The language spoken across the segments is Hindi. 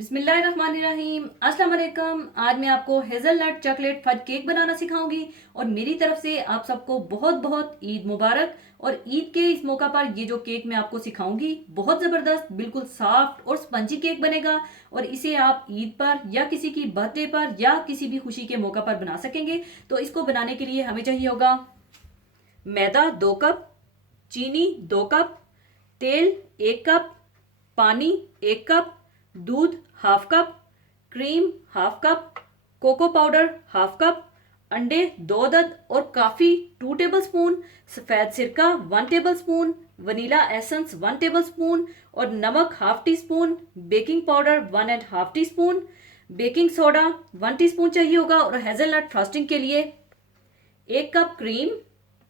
बिस्मिल्लाहिर्रहमानिर्रहीम। अस्सलाम वालेकुम। आज मैं आपको हेज़लनट चॉकलेट फज केक बनाना सिखाऊंगी और मेरी तरफ से आप सबको बहुत बहुत ईद मुबारक। और ईद के इस मौका पर ये जो केक मैं आपको सिखाऊंगी बहुत ज़बरदस्त, बिल्कुल सॉफ्ट और स्पंजी केक बनेगा और इसे आप ईद पर या किसी की बर्थडे पर या किसी भी खुशी के मौका पर बना सकेंगे। तो इसको बनाने के लिए हमें चाहिए होगा मैदा 2 कप, चीनी 2 कप, तेल 1 कप, पानी 1 कप, दूध half cup, cream half cup, cocoa powder half cup, अंडे 2 अदद और काफ़ी 2 टेबल स्पून, सफ़ेद सिरका 1 table spoon, vanilla essence 1 table spoon और नमक half tea spoon, baking powder 1.5 teaspoon, baking soda 1 teaspoon चाहिए होगा। और हेज़लनट फ्रॉस्टिंग के लिए 1 कप क्रीम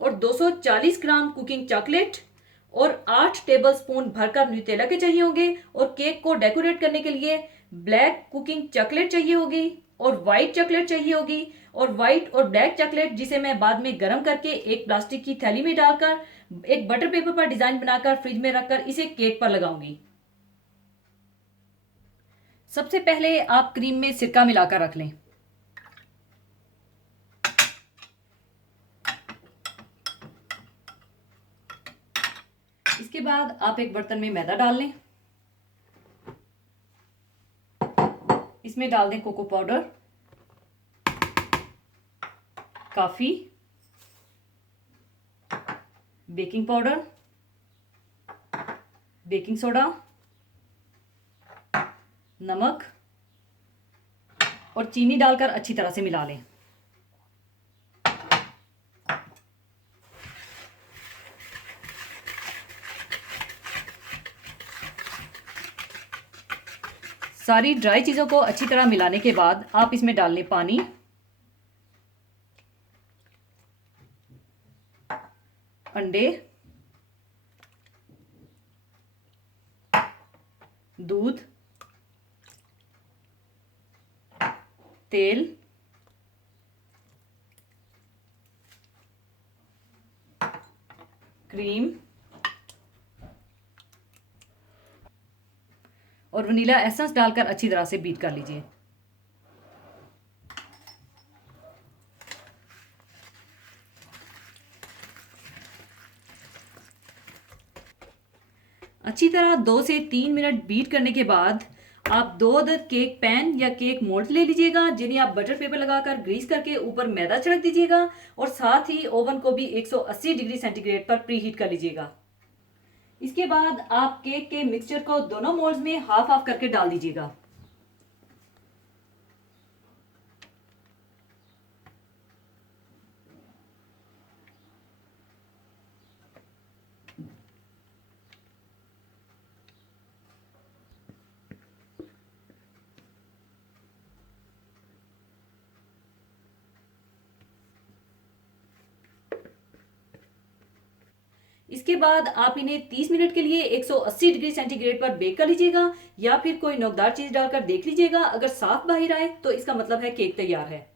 और 240 ग्राम कुकिंग चॉकलेट और 8 टेबल स्पून भरकर न्यूटेला के चाहिए होंगे। और केक को डेकोरेट करने के लिए ब्लैक कुकिंग चॉकलेट चाहिए होगी और वाइट चॉकलेट चाहिए होगी। और वाइट और ब्लैक चॉकलेट जिसे मैं बाद में गर्म करके एक प्लास्टिक की थैली में डालकर एक बटर पेपर पर डिजाइन बनाकर फ्रिज में रखकर इसे केक पर लगाऊंगी। सबसे पहले आप क्रीम में सिरका मिलाकर रख लें। इसके बाद आप एक बर्तन में मैदा डाल लें। इसमें डाल दें कोको पाउडर, काफ़ी, बेकिंग पाउडर, बेकिंग सोडा, नमक और चीनी डालकर अच्छी तरह से मिला लें। सारी ड्राई चीज़ों को अच्छी तरह मिलाने के बाद आप इसमें डाल लें पानी, अंडे, दूध, तेल, क्रीम और वनीला एसेंस डालकर अच्छी तरह से बीट कर लीजिए। अच्छी तरह 2 से 3 मिनट बीट करने के बाद आप 2 अदद केक पैन या केक मोल्ड ले लीजिएगा, जिन्हें आप बटर पेपर लगाकर ग्रीस करके ऊपर मैदा छिड़क दीजिएगा और साथ ही ओवन को भी 180 डिग्री सेंटीग्रेड पर प्री हीट कर लीजिएगा। इसके बाद आप केक के मिक्सचर को दोनों मोल्ड्स में हाफ हाफ करके डाल दीजिएगा। इसके बाद आप इन्हें 30 मिनट के लिए 180 डिग्री सेंटीग्रेड पर बेक कर लीजिएगा या फिर कोई नोकदार चीज डालकर देख लीजिएगा। अगर साफ बाहर आए तो इसका मतलब है केक तैयार है।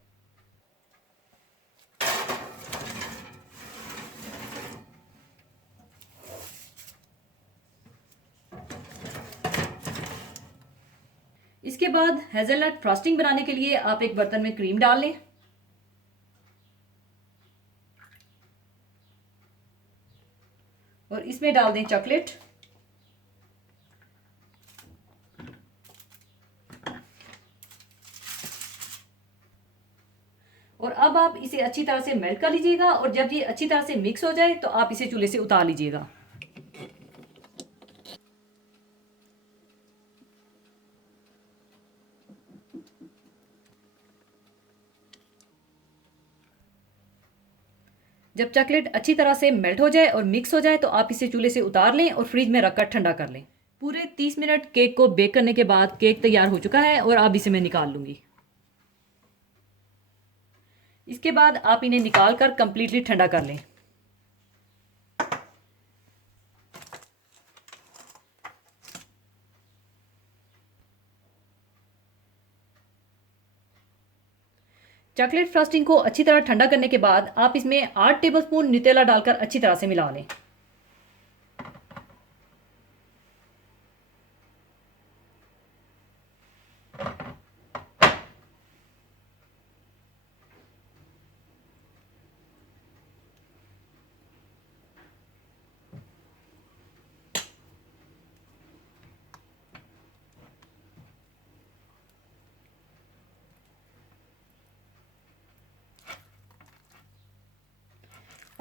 इसके बाद हेज़लनट फ्रॉस्टिंग बनाने के लिए आप एक बर्तन में क्रीम डाल लें, और इसमें डाल दें चॉकलेट और अब आप इसे अच्छी तरह से मेल्ट कर लीजिएगा। और जब ये अच्छी तरह से मिक्स हो जाए तो आप इसे चूल्हे से उतार लीजिएगा। जब चॉकलेट अच्छी तरह से मेल्ट हो जाए और मिक्स हो जाए तो आप इसे चूल्हे से उतार लें और फ्रिज में रखकर ठंडा कर लें। पूरे 30 मिनट केक को बेक करने के बाद केक तैयार हो चुका है और अब इसे मैं निकाल लूँगी। इसके बाद आप इन्हें निकाल कर कंप्लीटली ठंडा कर लें। चॉकलेट फ्रॉस्टिंग को अच्छी तरह ठंडा करने के बाद आप इसमें 8 टेबलस्पून न्यूटेला डालकर अच्छी तरह से मिला लें।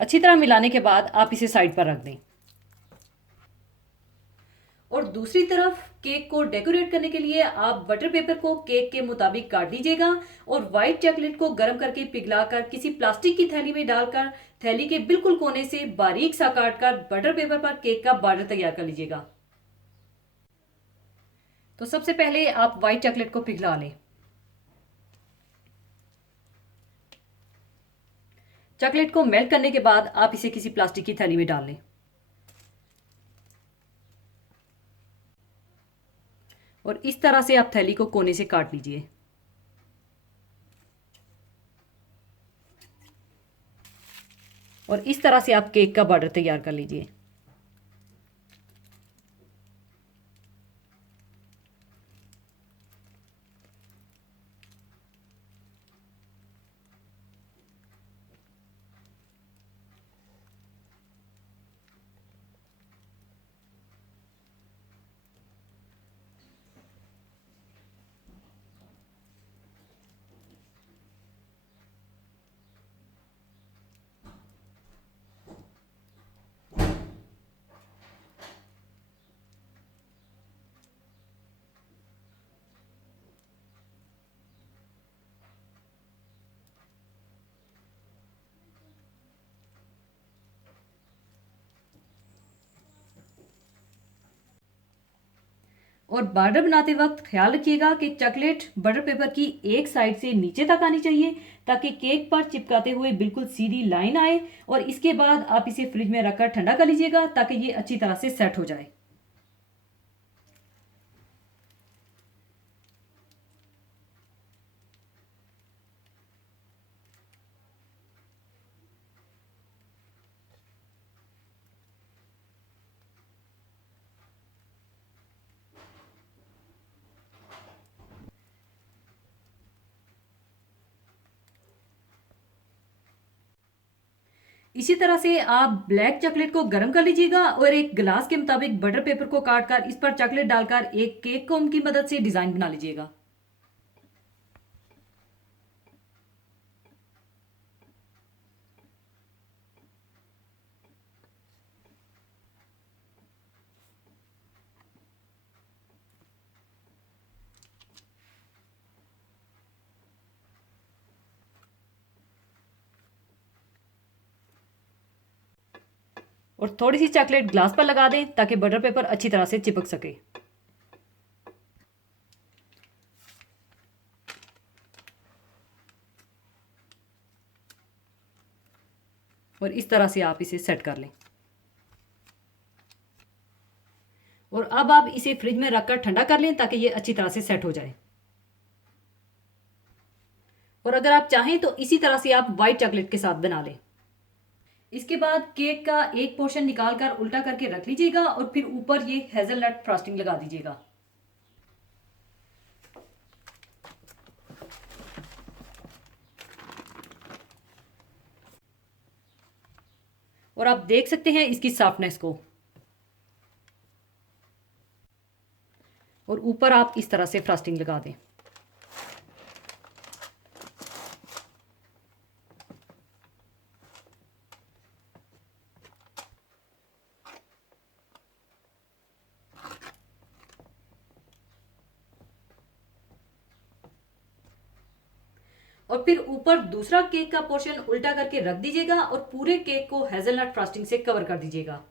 अच्छी तरह मिलाने के बाद आप इसे साइड पर रख दें। और दूसरी तरफ केक को डेकोरेट करने के लिए आप बटर पेपर को केक के मुताबिक काट लीजिएगा और व्हाइट चॉकलेट को गर्म करके पिघलाकर किसी प्लास्टिक की थैली में डालकर थैली के बिल्कुल कोने से बारीक सा काट कर बटर पेपर पर केक का बॉर्डर तैयार कर लीजिएगा। तो सबसे पहले आप व्हाइट चॉकलेट को पिघला लें। चॉकलेट को मेल्ट करने के बाद आप इसे किसी प्लास्टिक की थैली में डाल लें और इस तरह से आप थैली को कोने से काट लीजिए। और इस तरह से आप केक का बॉर्डर तैयार कर लीजिए। और बॉर्डर बनाते वक्त ख्याल रखिएगा कि चॉकलेट बटर पेपर की एक साइड से नीचे तक आनी चाहिए ताकि केक पर चिपकाते हुए बिल्कुल सीधी लाइन आए। और इसके बाद आप इसे फ्रिज में रखकर ठंडा कर लीजिएगा ताकि ये अच्छी तरह से सेट हो जाए। इसी तरह से आप ब्लैक चॉकलेट को गर्म कर लीजिएगा और एक गिलास के मुताबिक बटर पेपर को काट कर इस पर चॉकलेट डालकर एक केक कोम की मदद से डिजाइन बना लीजिएगा। और थोड़ी सी चॉकलेट ग्लास पर लगा दें ताकि बटर पेपर अच्छी तरह से चिपक सके। और इस तरह से आप इसे सेट कर लें। और अब आप इसे फ्रिज में रखकर ठंडा कर लें ताकि ये अच्छी तरह से सेट हो जाए। और अगर आप चाहें तो इसी तरह से आप व्हाइट चॉकलेट के साथ बना लें। इसके बाद केक का एक पोर्शन निकाल कर उल्टा करके रख लीजिएगा और फिर ऊपर ये हेजलनट फ्रॉस्टिंग लगा दीजिएगा। और आप देख सकते हैं इसकी सॉफ्टनेस को। और ऊपर आप इस तरह से फ्रॉस्टिंग लगा दें। और फिर ऊपर दूसरा केक का पोर्शन उल्टा करके रख दीजिएगा और पूरे केक को हेजलनट फ्रॉस्टिंग से कवर कर दीजिएगा।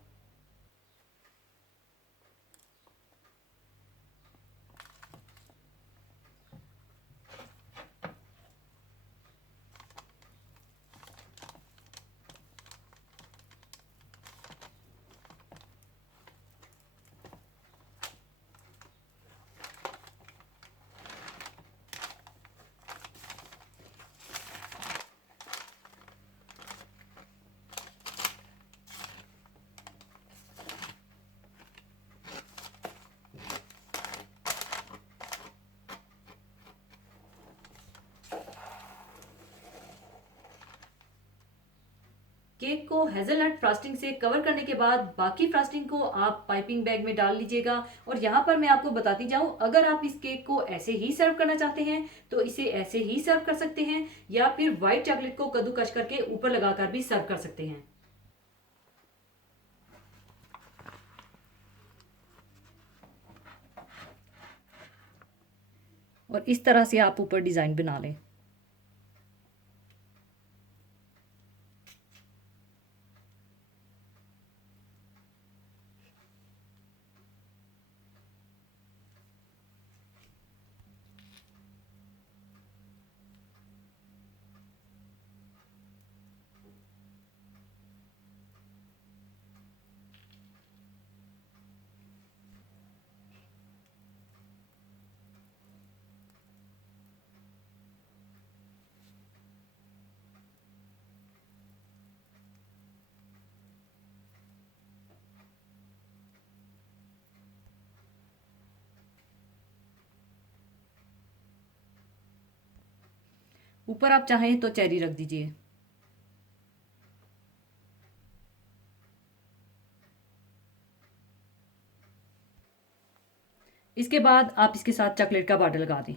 केक को हेजलनट फ्रॉस्टिंग से कवर करने के बाद बाकी फ्रॉस्टिंग को आप पाइपिंग बैग में डाल लीजिएगा। और यहाँ पर मैं आपको बताती जाऊँ, अगर आप इस केक को ऐसे ही सर्व करना चाहते हैं तो इसे ऐसे ही सर्व कर सकते हैं या फिर व्हाइट चॉकलेट को कद्दूकस करके ऊपर लगाकर भी सर्व कर सकते हैं। और इस तरह से आप ऊपर डिज़ाइन बना लें। ऊपर आप चाहें तो चेरी रख दीजिए। इसके बाद आप इसके साथ चॉकलेट का बॉर्डर लगा दें।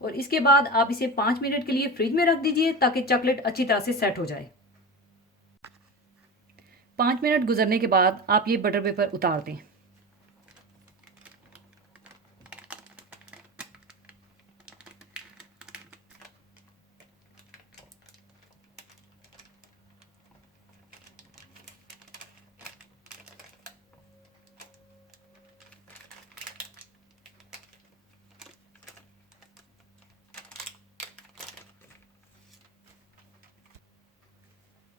और इसके बाद आप इसे 5 मिनट के लिए फ्रिज में रख दीजिए ताकि चॉकलेट अच्छी तरह से सेट हो जाए। 5 मिनट गुजरने के बाद आप ये बटर पेपर उतार दें।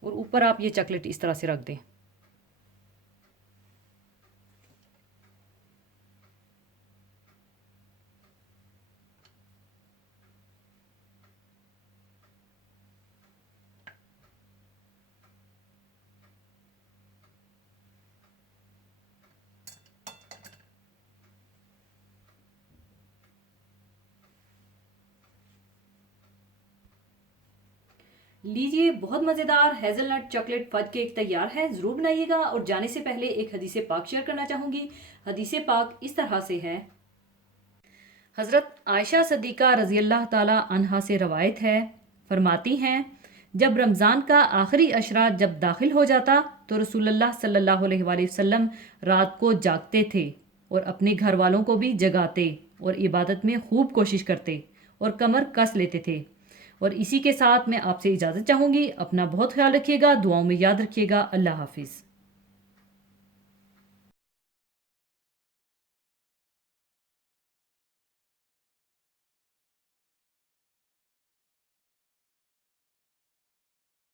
और ऊपर आप ये चॉकलेट इस तरह से रख दें। लीजिए, बहुत मज़ेदार हेज़लनट चॉकलेट फज केक तैयार है। ज़रूर बनाइएगा। और जाने से पहले एक हदीस पाक शेयर करना चाहूँगी। हदीस पाक इस तरह से है। हज़रत आयशा सद्दीक़ा रज़ी अल्लाह ताला अन्हा से रवायत है, फरमाती हैं, जब रमज़ान का आखिरी अशरा जब दाखिल हो जाता तो रसूलुल्लाह सल्लल्लाहु अलैहि वसल्लम रात को जागते थे और अपने घर वालों को भी जगाते और इबादत में खूब कोशिश करते और कमर कस लेते थे। और इसी के साथ मैं आपसे इजाज़त चाहूँगी। अपना बहुत ख्याल रखिएगा, दुआओं में याद रखिएगा। अल्लाह हाफिज़।